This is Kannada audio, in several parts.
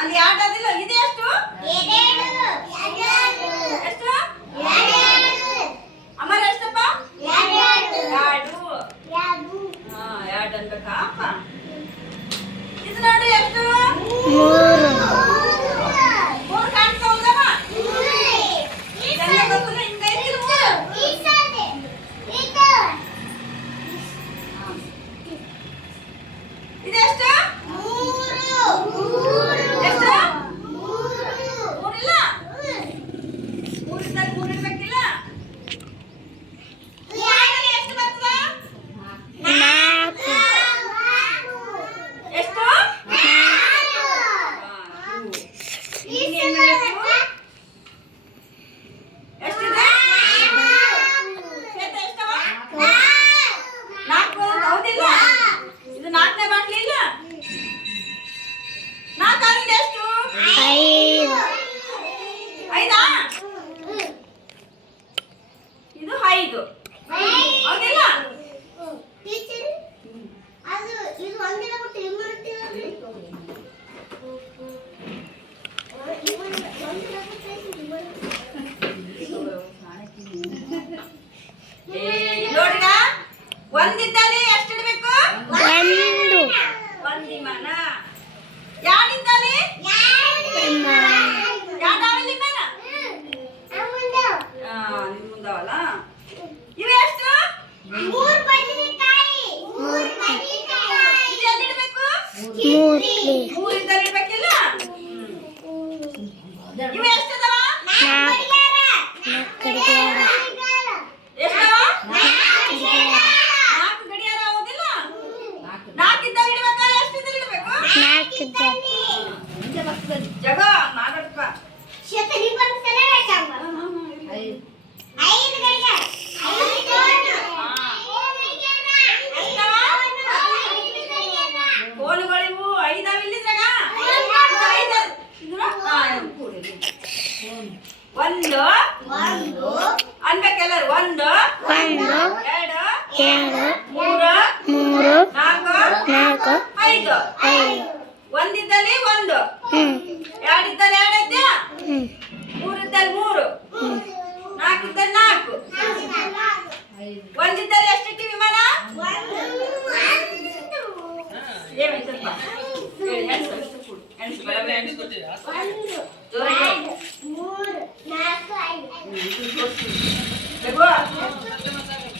ಅಲ್ಲಿ ಎರಡು ಅದಿಲ್ಲ ಇದೆ ಎಷ್ಟು ಎಷ್ಟು ಅಮರ ಎಷ್ಟಪ್ಪ ಎರಡು ಎರಡು ಅನ್ಬೇಕಾ ಅಪ್ಪ ಇದು ನೋಡಿ ಎಷ್ಟು ಮೂರು ಕಾಣ್ತಾ ಹೌದಮ್ಮ ಇದೆಷ್ಟು ಎಷ್ಟು ಮೂರಿಲ್ಲ ಮೂರಿದ್ದಾಗ ಮೂರು ಇರ್ಬೇಕಿಲ್ಲ ಎಷ್ಟು ಬರ್ತದ ಎಷ್ಟು ಎಷ್ಟಿದೆ ಶ್ವೇತ ಎಷ್ಟವ ನಾಲ್ಕು ಹೌದಿಲ್ಲ ಇದು ನಾಲ್ಕನೇ ಬಾಟ್ಲಿ ಇಲ್ಲ ನಾಲ್ಕಾಗಿದೆ ಎಷ್ಟು ಐದಾ ಇದು ಐದು ಹೌದಿಲ್ಲ ನೋಡಿಗ ಒಂದಿದ್ದಲ್ಲಿ ಎಷ್ಟು ಇಡಬೇಕು ಒಂದಿಮನ ಯಾರಿದ್ದಲ್ಲಿ ಯಾವ್ದಾವಲ್ಲಿ ಮನ ನಿಮ್ ಮುಂದವಲ್ಲ ಇವು ಎಷ್ಟು ಇದೆಲ್ಲಿ ಇಡಬೇಕು ಮೂರಿದ್ದಲ್ಲಿ ಇಡ್ಬೇಕಿಲ್ಲ ಇವು ಎಷ್ಟದವ ಎಷ್ಟವ ನಾಲ್ಕು ಗಡಿಯಾರ ಹೌದಿಲ್ಲ ನಾಲ್ಕಿದ್ದಲ್ಲಿ ಇಡ್ಬೇಕಾ ಎಷ್ಟಿದ್ದಲ್ಲಿ ಇಡಬೇಕು ಜಗ ಮಾಗಪ್ಪ ಕೋಲುಗಳಿವು ಐದಾವಿಲ್ಲಿದ್ರಾಗ ಒಂದು ಅನ್ಬೇಕೆಲ್ಲರು ಒಂದು ಎರಡು ಮೂರು ನಾಲ್ಕು ಐದು ಒಂದಿದ್ದಲ್ಲಿ ಒಂದು ಎರಡಿದ್ದಲ್ಲಿ ಎರಡು ಐತೆ ಮೂರಿದ್ದಲ್ಲಿ ಮೂರು ನಾಲ್ಕಿದ್ದಲ್ಲಿ ನಾಲ್ಕು ಒಂದಿದ್ದಲ್ಲಿ ಎಷ್ಟಿಟ್ಟು ವಿಮಾನ ಏನಾಯ್ತಪ್ಪ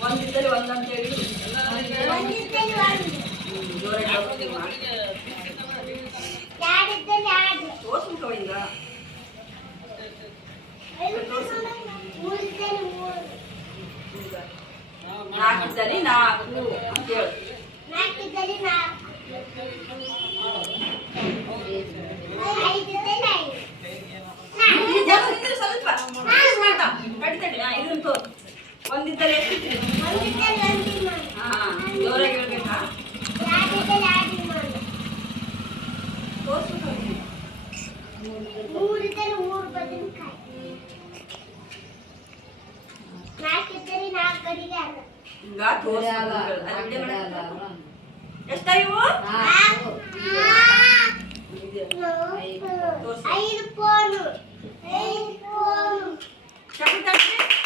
ಒಂದಿದ್ದಲ್ಲಿ ಒಂದಂತ ಹೇಳಿ ತೋರ್ಸ್ಬಿಟ್ಟು ಈಗ ನಾಲ್ಕಿದ್ದಲ್ಲಿ ನಾಲ್ಕು ಅಂತ ಹೇಳು ಸ್ವಲ್ಪ ಇದನ್ನು ತೋರ್ ಒಂದಿದ್ದಲ್ಲಿ ಎಷ್ಟಿದ್ರಿ ಜೋರಾಗಿ ಹೇಳ್ಬೇಕಾ ಹಿಂಗ ಎಷ್ಟ ಇವು ಚಪ್ಪಲಿ ತಟ್ಟಿ